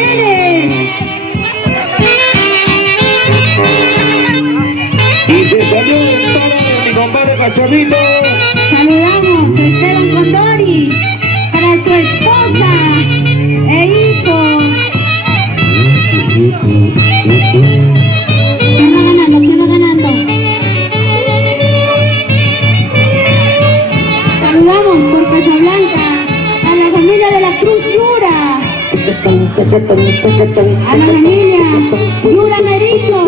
mujeres. Y se salió del toro de mi compadre Cachorrito. Saludamos a Esteban Condori para su esposa e hijos. ¿Quién va ganando? ¿Quién va ganando? Saludamos por Casablanca a la familia de la Cruz Yura, a la familia Yura Merino,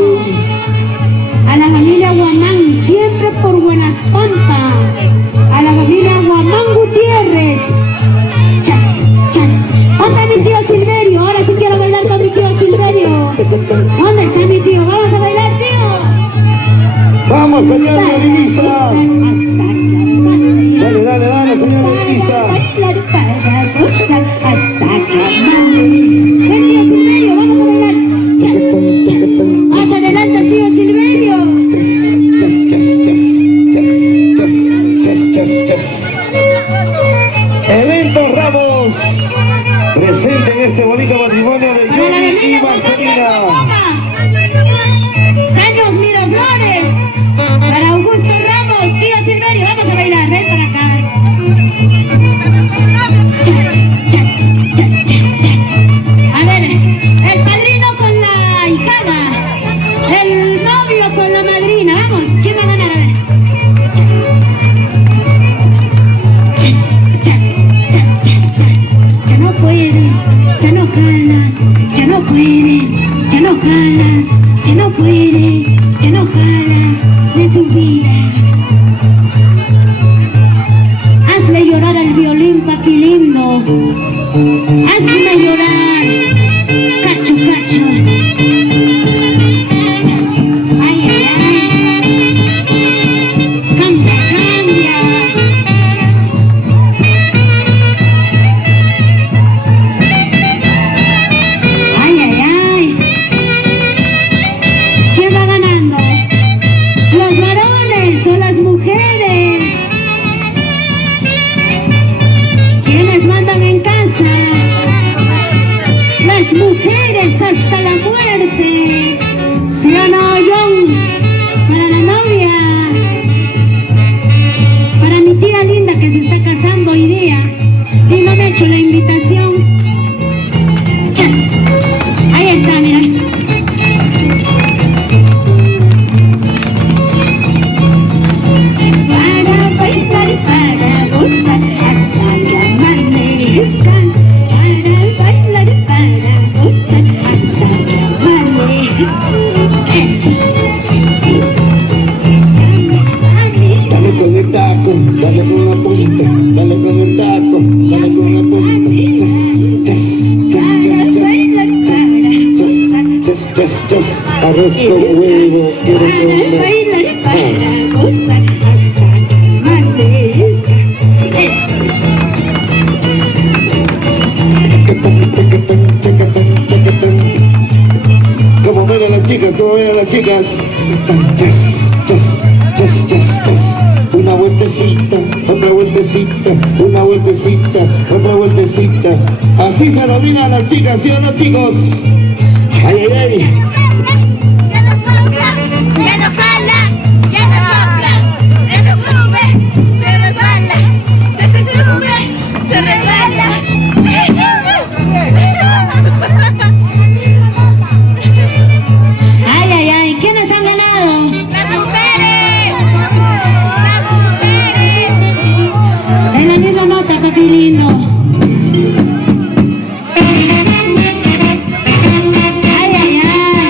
a la familia Guamán, siempre por Huanaspampa, a la familia Guamán Gutiérrez. Chas, chas. ¿Dónde está mi tío Silverio? Ahora sí quiero bailar con mi tío Silverio. ¿Dónde está mi tío? ¿Vamos a bailar, tío? Vamos, señor violinista. Dale, dale, dale, señor violinista. Bailar para gozar hasta que amanecer. Ven, tío Silverio, vamos a bailar. Chas, chas. Más adelante, tío Silverio. Eventos Ramos, presente en este bonito matrimonio de Jhony y Marcelina. Saños Miraflores, para Augusto Ramos, tío Silverio, vamos a bailar, ven para acá. Chas, chas, chas, chas, chas. A ver, el padrino con la hijada, el novio con la madrina, vamos, ¿quién va a ganar? A ver. Ya no jala, ya no puede, ya no jala, ya no puede, ya no jala de su vida. Hazle llorar al violín, papi lindo. Hazme llorar, cacho, cacho. Ay, ay, ay. Cambia, cambia. Mujeres hasta la muerte. ¿Sí o no, John? Para la novia, para mi tía linda que se está casando hoy día y no me ha hecho la invitación. ¡Chas! Ahí está, mira. Para bailar, para gozar hasta que amanezca. Dale con el taco, dale con la punta, dale con el taco, dale con la punta. Chas, arroz con huevo, quiero comer. Bailar para gozar hasta que amanezca. Como ven a las chicas, como ven a las chicas. Chas, chas, chas, chas, chas. Una vueltecita, otra vueltecita, una vueltecita, otra vueltecita. Así se dominan las chicas, ¿sí o no, chicos? Ay, ay, ay. Ya no sopla, ya no jala, ya no sopla. Ya se sube, se resbala. Ya se sube, se resbala. Ay, ay, ay, ¿quiénes han ganado? Las mujeres. Las mujeres. En la misma nota, papi lindo. Ay, ay, ay.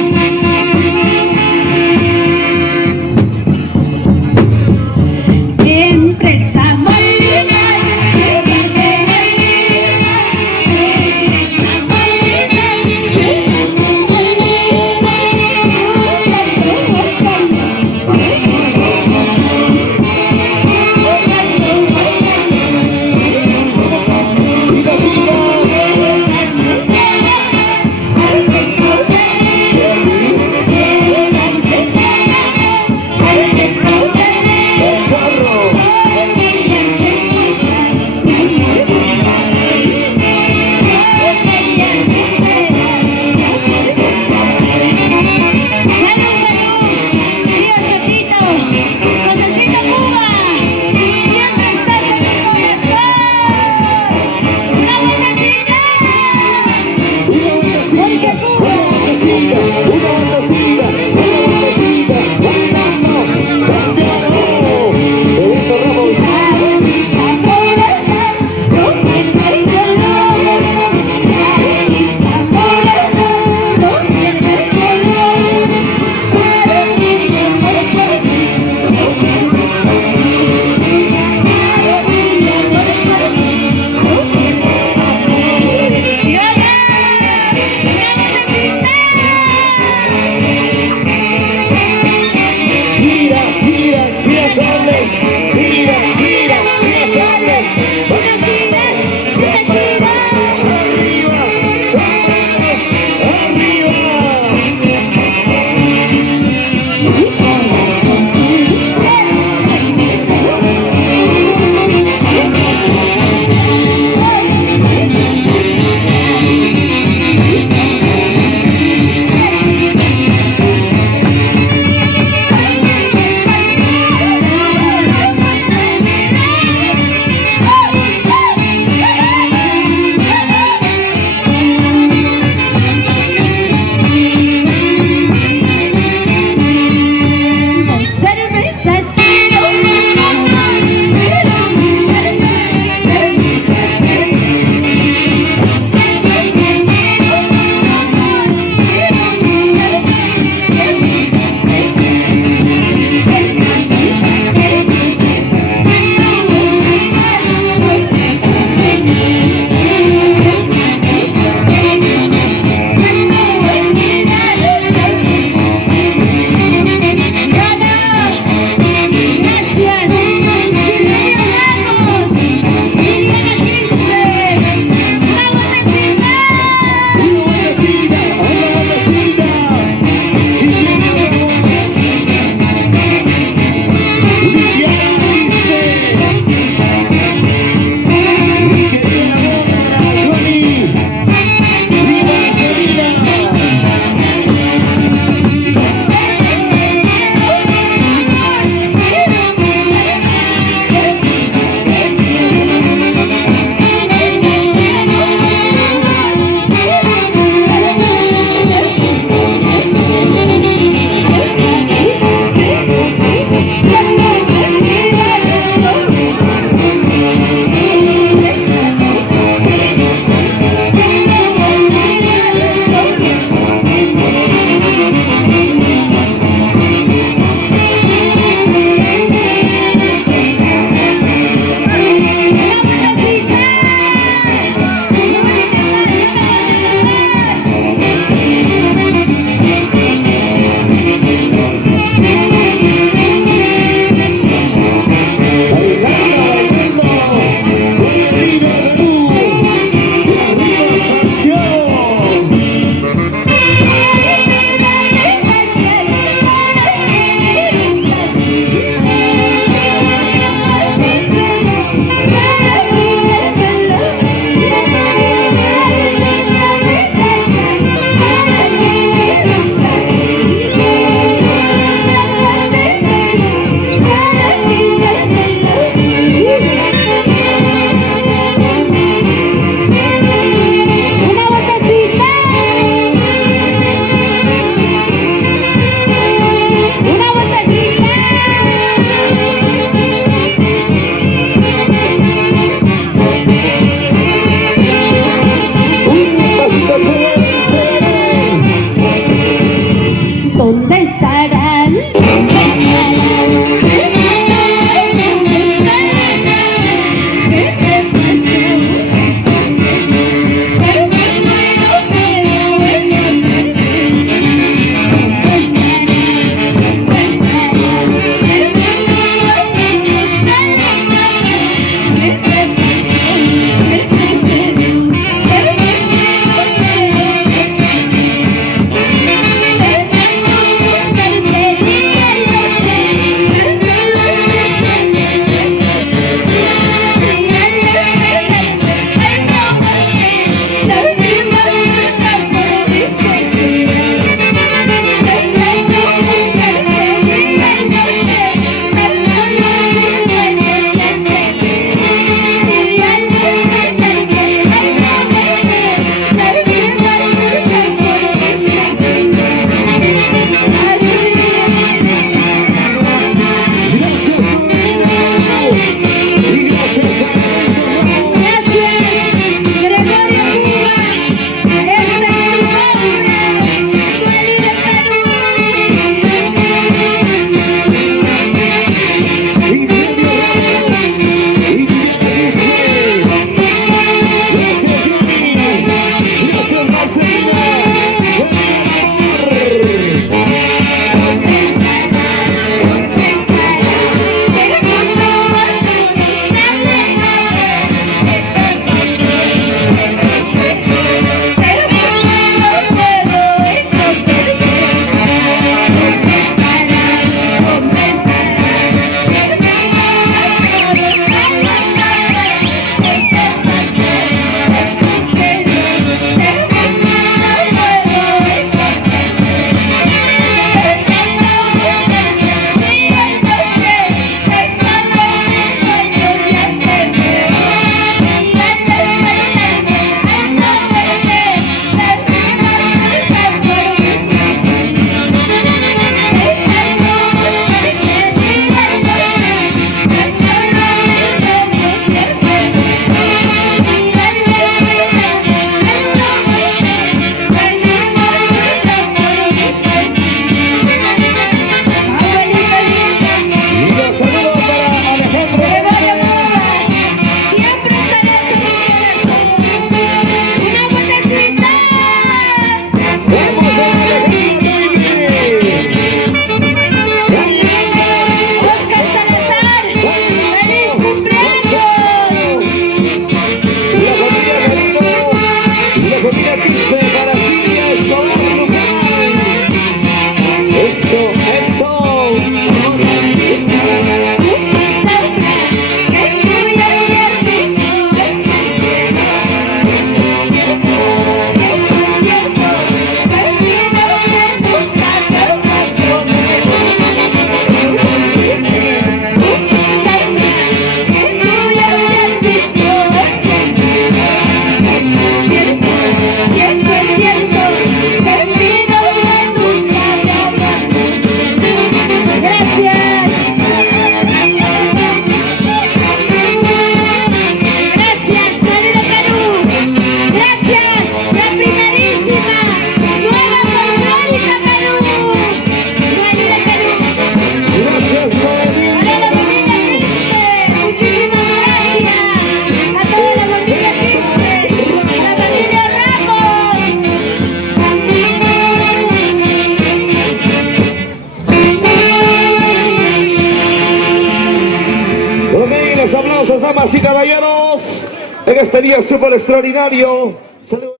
los aplausos, damas y caballeros, en este día súper extraordinario.